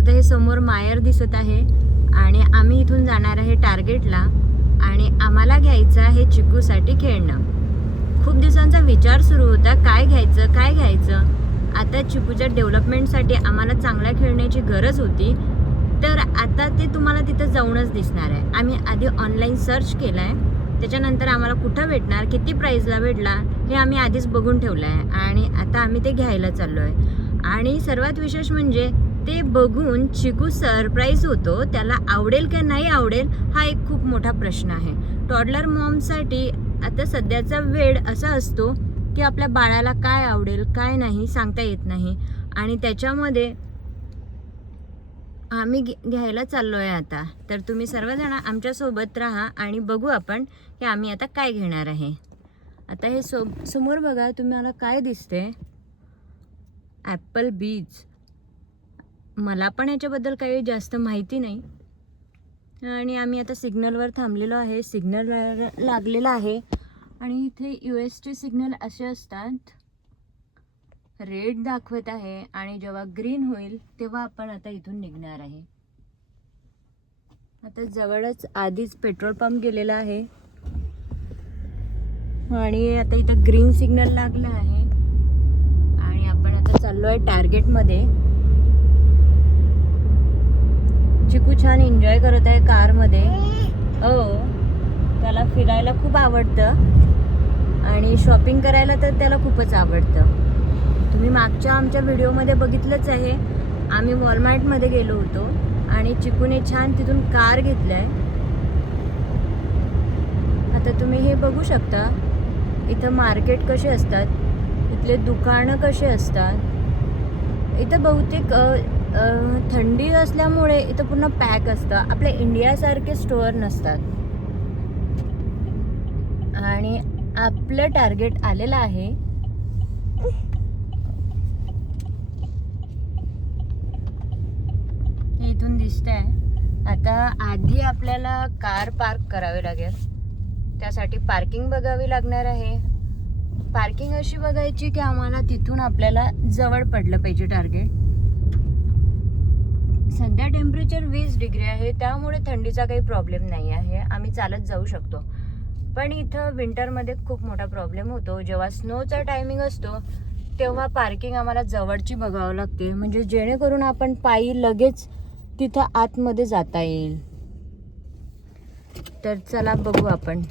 आता हे समोर मायर दिसत आहे आणि आम्ही इथून जाणार आहे टार्गेटला आणि आम्हाला घ्यायचं आहे चिकूसाठी खेळणं. खूप दिवसांचा विचार सुरू होता काय घ्यायचं. आता चिकूच्या डेव्हलपमेंटसाठी आम्हाला चांगल्या खेळण्याची गरज होती, तर आता ते तुम्हाला तिथं जाऊनच दिसणार आहे. आम्ही आधी ऑनलाईन सर्च केलं आहे, त्याच्यानंतर आम्हाला कुठं भेटणार, किती प्राईजला भेटला हे आम्ही आधीच बघून ठेवलं आहे आणि आता आम्ही ते घ्यायला चाललो आहे. आणि सर्वात विशेष म्हणजे ते बघून चिकू सरप्राईज होतो. त्याला आवडेल का नाही आवडेल हा एक खूप मोठा प्रश्न आहे. टॉडलर मॉमसाठी आता सध्याचा वेळ असा असतो की आपल्या बाळाला काय आवडेल काय नाही सांगता येत नाही आणि त्याच्यामध्ये आम्ही घ्यायला चाललो आहे आता. तर तुम्ही सर्वजण आमच्यासोबत राहा आणि बघू आपण की आम्ही आता काय घेणार आहे. आता हे समोर बघा तुम्हाला काय दिसते, ॲपल बीज. मला पण याच्याबद्दल काही जास्त माहिती नाही आणि आम्ही आता सिग्नलवर थांबलेलो आहे. सिग्नल लागलेला आहे आणि इथे US सिग्नल असे असतात, रेड दाखवत आहे आणि जेव्हा ग्रीन होईल तेव्हा आपण आता इथून निघणार आहे. आता जवळच आधीच पेट्रोल पंप गेलेला आहे आणि आता इथं ग्रीन सिग्नल लागला आहे आणि आपण आता चाललो आहे टार्गेटमध्ये. चिकू छान एन्जॉय करत आहे कारमध्ये. त्याला फिरायला खूप आवडतं आणि शॉपिंग करायला तर त्याला खूपच आवडतं. तुम्ही मागच्या आमच्या व्हिडिओमध्ये बघितलंच आहे, आम्ही वॉलमार्टमध्ये गेलो होतो आणि चिकूने छान तिथून कार घेतलाय. आता तुम्ही हे बघू शकता इथं मार्केट कसे असतात, इथले दुकानं कसे असतात. इथं बहुतेक थंडी असल्यामुळे इथं पूर्ण पॅक असतं. आपल्या इंडियासारखे स्टोअर नसतात. आणि आपलं टार्गेट आलेलं आहे. हे इथून दिसतंय. आता आधी आपल्याला कार पार्क करावी लागेल, त्यासाठी पार्किंग बघावी लागणार आहे. पार्किंग अशी बघायची की आम्हाला तिथून आपल्याला जवळ पडलं पाहिजे टार्गेट. सध्या टेम्परेचर 20 डिग्री आहे, त्यामुळे थंडीचा काही प्रॉब्लेम नाही आहे, आम्ही चालत जाऊ शकतो. पण इथं विंटरमध्ये खूप मोठा प्रॉब्लेम होतो. जेव्हा स्नोचा टायमिंग असतो तेव्हा पार्किंग आम्हाला जवळची बघावं लागते, म्हणजे जेणेकरून आपण पायी लगेच तिथं आतमध्ये जाता येईल. तर चला बघू आपण.